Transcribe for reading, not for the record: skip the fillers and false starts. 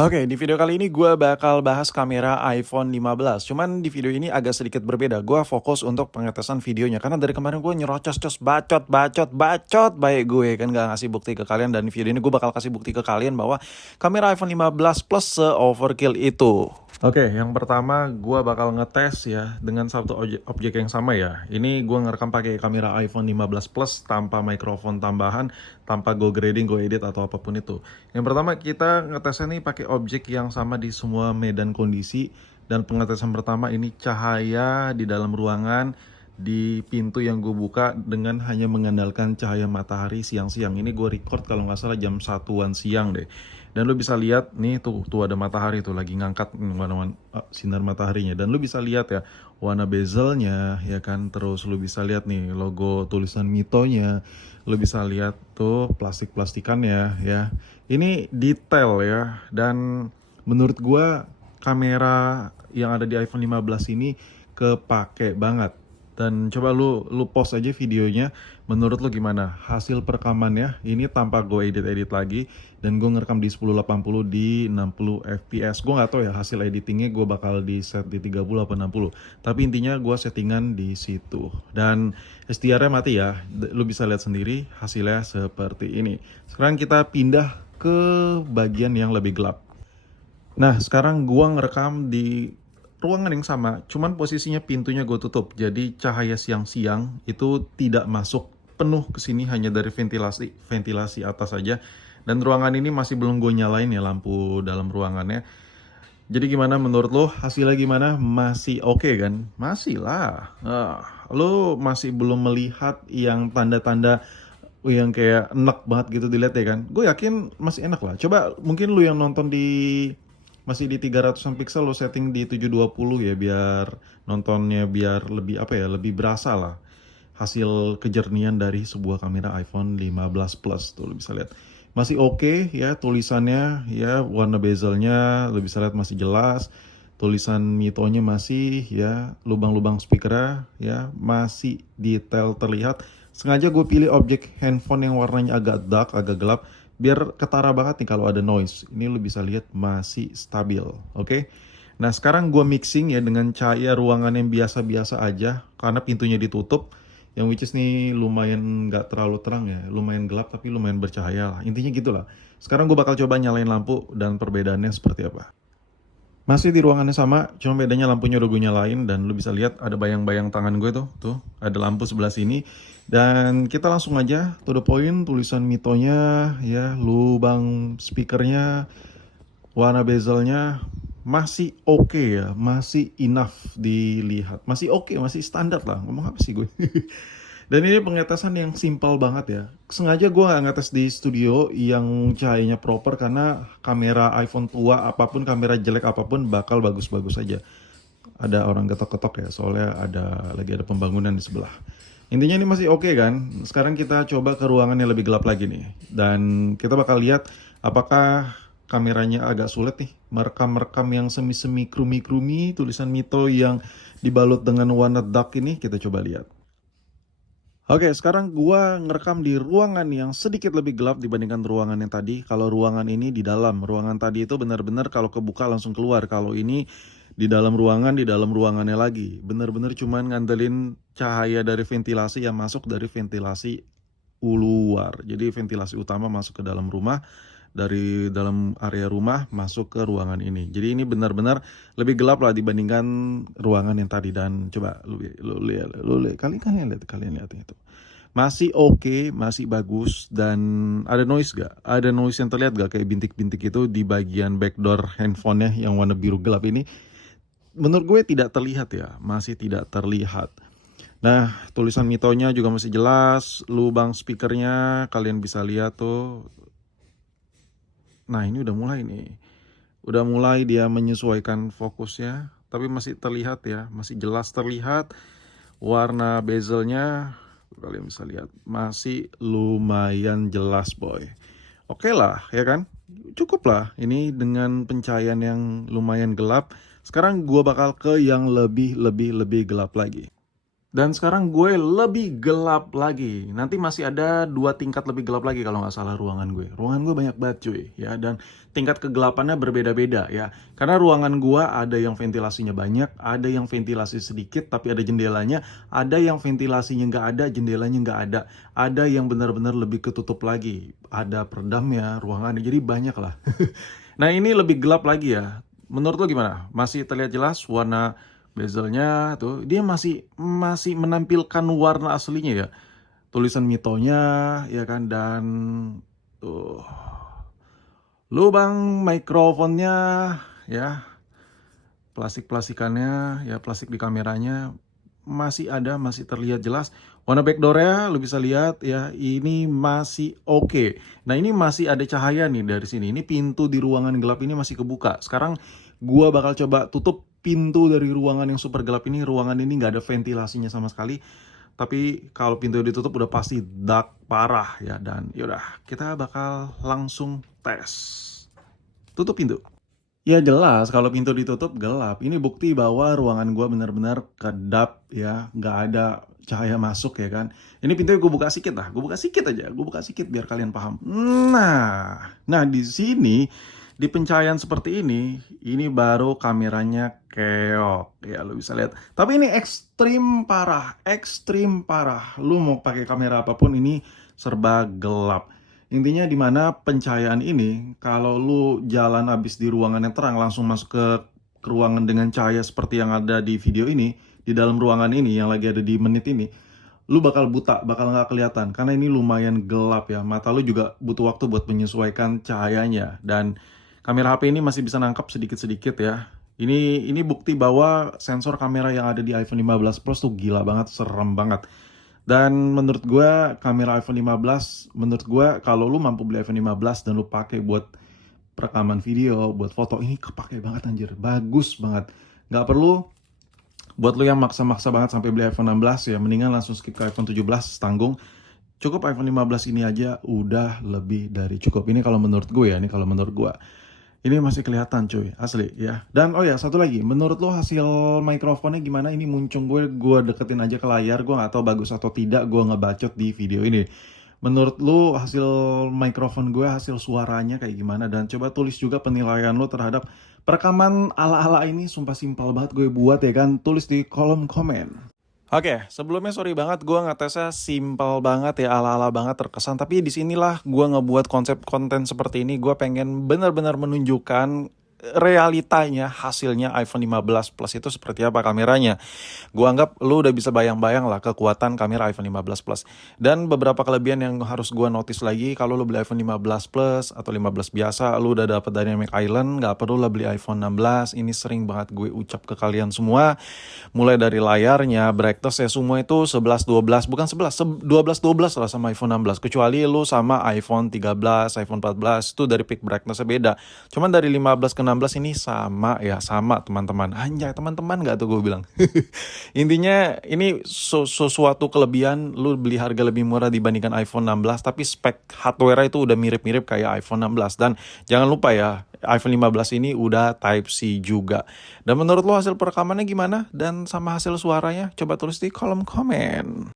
Oke, di video kali ini gue bakal bahas kamera iPhone 15. Cuman di video ini agak sedikit berbeda. Gue fokus untuk pengetesan videonya. Karena dari kemarin gue nyerocos-cos, bacot baik gue. Kan gak ngasih bukti ke kalian. Dan di video ini gue bakal kasih bukti ke kalian bahwa kamera iPhone 15 Plus se-overkill itu. Oke, yang pertama gue bakal ngetes ya dengan satu objek yang sama ya. Ini gue ngerekam pakai kamera iPhone 15 Plus tanpa mikrofon tambahan, tanpa go grading, go edit atau apapun itu. Yang pertama kita ngetesnya nih pakai objek yang sama di semua medan kondisi. Dan pengetesan pertama ini cahaya di dalam ruangan di pintu yang gue buka dengan hanya mengandalkan cahaya matahari siang-siang. Ini gue record kalau nggak salah jam 1-an siang deh. Dan lu bisa lihat nih tuh ada matahari tuh lagi ngangkat sinar mataharinya. Dan lu bisa lihat ya warna bezelnya ya kan. Terus lu bisa lihat nih logo tulisan Mitonya. Lu bisa lihat tuh plastik-plastikannya ya. Ini detail ya. Dan menurut gua kamera yang ada di iPhone 15 ini kepake banget. Dan coba lu pause aja videonya. Menurut lu gimana hasil perekamannya? Ini tanpa gue edit lagi. Dan gue ngerekam di 1080 di 60 fps. Gue nggak tahu ya hasil editingnya gue bakal di set di 30 atau 60. Tapi intinya gue settingan di situ. Dan SDR-nya mati ya. Lu bisa lihat sendiri hasilnya seperti ini. Sekarang kita pindah ke bagian yang lebih gelap. Nah, sekarang gua ngerekam di ruangan yang sama, cuman posisinya pintunya gue tutup. Jadi cahaya siang-siang itu tidak masuk penuh ke sini, hanya dari ventilasi atas saja. Dan ruangan ini masih belum gue nyalain ya lampu dalam ruangannya. Jadi gimana menurut lo? Hasilnya gimana? Masih oke kan? Masih lah. Lo masih belum melihat yang tanda-tanda yang kayak enak banget gitu dilihat ya kan? Gue yakin masih enak lah. Coba mungkin lu yang nonton di masih di 300-an pixel lo setting di 720 ya biar nontonnya biar lebih apa ya, lebih berasa lah hasil kejernihan dari sebuah kamera iPhone 15 Plus. Tuh lo bisa lihat masih oke ya, tulisannya ya, warna bezelnya lo bisa lihat masih jelas, tulisan Mitonya masih ya, lubang-lubang speakernya ya masih detail terlihat. Sengaja gue pilih objek handphone yang warnanya agak dark, agak gelap, biar ketara banget nih kalau ada noise. Ini lo bisa lihat masih stabil, oke? Nah sekarang gue mixing ya dengan cahaya ruangan yang biasa-biasa aja, karena pintunya ditutup. Yang which is nih lumayan nggak terlalu terang ya, lumayan gelap tapi lumayan bercahaya lah. Intinya gitulah. Sekarang gue bakal coba nyalain lampu dan perbedaannya seperti apa. Masih di ruangannya sama, cuma bedanya lampunya udah gue nyalain. Dan lu bisa lihat ada bayang-bayang tangan gue tuh ada lampu sebelah sini. Dan kita langsung aja to the point, tulisan Mitonya ya, lubang speakernya, warna bezelnya masih oke ya, masih enough dilihat, masih oke, masih standar lah, ngomong apa sih gue. Dan ini pengetesan yang simpel banget ya. Sengaja gue nggak ngetes di studio yang cahayanya proper karena kamera iPhone tua apapun, kamera jelek apapun bakal bagus-bagus aja. Ada orang ketok-ketok ya, soalnya lagi ada pembangunan di sebelah. Intinya ini masih oke kan. Sekarang kita coba ke ruangan yang lebih gelap lagi nih. Dan kita bakal lihat apakah kameranya agak sulit nih merekam yang semi-semi krumi-krumi, tulisan Mito yang dibalut dengan warna dark ini. Kita coba lihat. Oke, sekarang gua ngerekam di ruangan yang sedikit lebih gelap dibandingkan ruangan yang tadi. Kalau ruangan ini di dalam, ruangan tadi itu benar-benar kalau kebuka langsung keluar. Kalau ini di dalam ruangannya lagi. Benar-benar cuman ngandelin cahaya dari ventilasi yang masuk dari ventilasi luar. Jadi ventilasi utama masuk ke dalam rumah, dari dalam area rumah masuk ke ruangan ini. Jadi ini benar-benar lebih gelap lah dibandingkan ruangan yang tadi. Dan coba lu lihat, kalian lihat itu. Masih oke, masih bagus. Dan ada noise gak? Ada noise yang terlihat gak kayak bintik-bintik itu di bagian backdoor handphonenya yang warna biru gelap ini? Menurut gue tidak terlihat ya, masih tidak terlihat. Nah, tulisan Mitonya juga masih jelas, lubang speakernya kalian bisa lihat tuh. Nah, ini udah mulai nih. Udah mulai dia menyesuaikan fokusnya, tapi masih terlihat ya, masih jelas terlihat. Warna bezelnya kalian bisa lihat masih lumayan jelas, boy. Oke lah, ya kan? Cukup lah ini dengan pencahayaan yang lumayan gelap. Sekarang gua bakal ke yang lebih gelap lagi. Dan sekarang gue lebih gelap lagi. Nanti masih ada 2 tingkat lebih gelap lagi kalau nggak salah ruangan gue. Ruangan gue banyak banget cuy, ya. Dan tingkat kegelapannya berbeda-beda ya. Karena ruangan gue ada yang ventilasinya banyak, ada yang ventilasi sedikit tapi ada jendelanya, ada yang ventilasinya nggak ada, jendelanya nggak ada, ada yang benar-benar lebih ketutup lagi, ada peredamnya ruangannya. Jadi banyak lah. Nah ini lebih gelap lagi ya. Menurut lo gimana? Masih terlihat jelas warna bezelnya tuh, dia masih masih menampilkan warna aslinya ya. Tulisan Mitonya ya kan, dan tuh lubang mikrofonnya ya, plastik-plastikannya ya, plastik di kameranya masih ada, masih terlihat jelas. Warna backdoor-nya lu bisa lihat ya, ini masih oke. Nah, ini masih ada cahaya nih dari sini. Ini pintu di ruangan gelap ini masih kebuka. Sekarang gua bakal coba tutup pintu dari ruangan yang super gelap ini. Ruangan ini nggak ada ventilasinya sama sekali. Tapi kalau pintu ditutup udah pasti dark parah ya. Dan yaudah, kita bakal langsung tes. Tutup pintu. Ya jelas kalau pintu ditutup gelap. Ini bukti bahwa ruangan gua benar-benar kedap ya, nggak ada cahaya masuk ya kan. Ini pintunya gue buka sedikit lah, gue buka sedikit aja, gue buka sedikit biar kalian paham. Nah di sini di pencahayaan seperti ini baru kameranya keok ya, lo bisa lihat. Tapi ini ekstrim parah, ekstrim parah. Lu mau pakai kamera apapun ini serba gelap. Intinya di mana pencahayaan ini, kalau lu jalan habis di ruangan yang terang langsung masuk ke ruangan dengan cahaya seperti yang ada di video ini, di dalam ruangan ini yang lagi ada di menit ini, lu bakal buta, bakal nggak kelihatan karena ini lumayan gelap ya. Mata lu juga butuh waktu buat menyesuaikan cahayanya, dan kamera HP ini masih bisa nangkap sedikit-sedikit ya. Ini bukti bahwa sensor kamera yang ada di iPhone 15 Plus tuh gila banget, serem banget. Dan menurut gue kamera iPhone 15, menurut gue kalau lu mampu beli iPhone 15 dan lu pakai buat rekaman video, buat foto, ini kepake banget anjir. Bagus banget. Nggak perlu buat lu yang maksa-maksa banget sampai beli iPhone 16 ya, mendingan langsung skip ke iPhone 17 tanggung. Cukup iPhone 15 ini aja udah lebih dari cukup. Ini kalau menurut gue ya, ini kalau menurut gue. Ini masih kelihatan cuy, asli ya. Dan oh ya, satu lagi, menurut lo hasil mikrofonnya gimana? Ini muncung gue deketin aja ke layar, gue nggak tahu bagus atau tidak, gue ngebacot di video ini. Menurut lo hasil mikrofon gue, hasil suaranya kayak gimana? Dan coba tulis juga penilaian lo terhadap perekaman ala-ala ini. Sumpah simpel banget gue buat ya kan, tulis di kolom komen. Oke, sebelumnya sorry banget gue ngetesnya simpel banget ya, ala-ala banget terkesan. Tapi disinilah gue ngebuat konsep konten seperti ini. Gue pengen benar-benar menunjukkan realitanya, hasilnya iPhone 15 Plus itu seperti apa kameranya. Gue anggap lu udah bisa bayang-bayang lah kekuatan kamera iPhone 15 Plus. Dan beberapa kelebihan yang harus gue notice lagi, kalau lu beli iPhone 15 Plus atau 15 biasa, lu udah dapet Dynamic Island, gak perlu lah beli iPhone 16. Ini sering banget gue ucap ke kalian semua. Mulai dari layarnya, brightness ya, semua itu 11-12, bukan 11, 12-12 lah sama iPhone 16. Kecuali lu sama iPhone 13, iPhone 14, itu dari peak brightness-nya beda. Cuman dari 15 ke 16 ini sama ya, sama teman-teman. Anjay, teman-teman gak tuh gue bilang. Intinya ini sesuatu kelebihan, lu beli harga lebih murah dibandingkan iPhone 16, tapi spek hardware itu udah mirip-mirip kayak iPhone 16. Dan jangan lupa ya, iPhone 15 ini udah Type-C juga. Dan menurut lo hasil perekamannya gimana? Dan sama hasil suaranya? Coba tulis di kolom komen.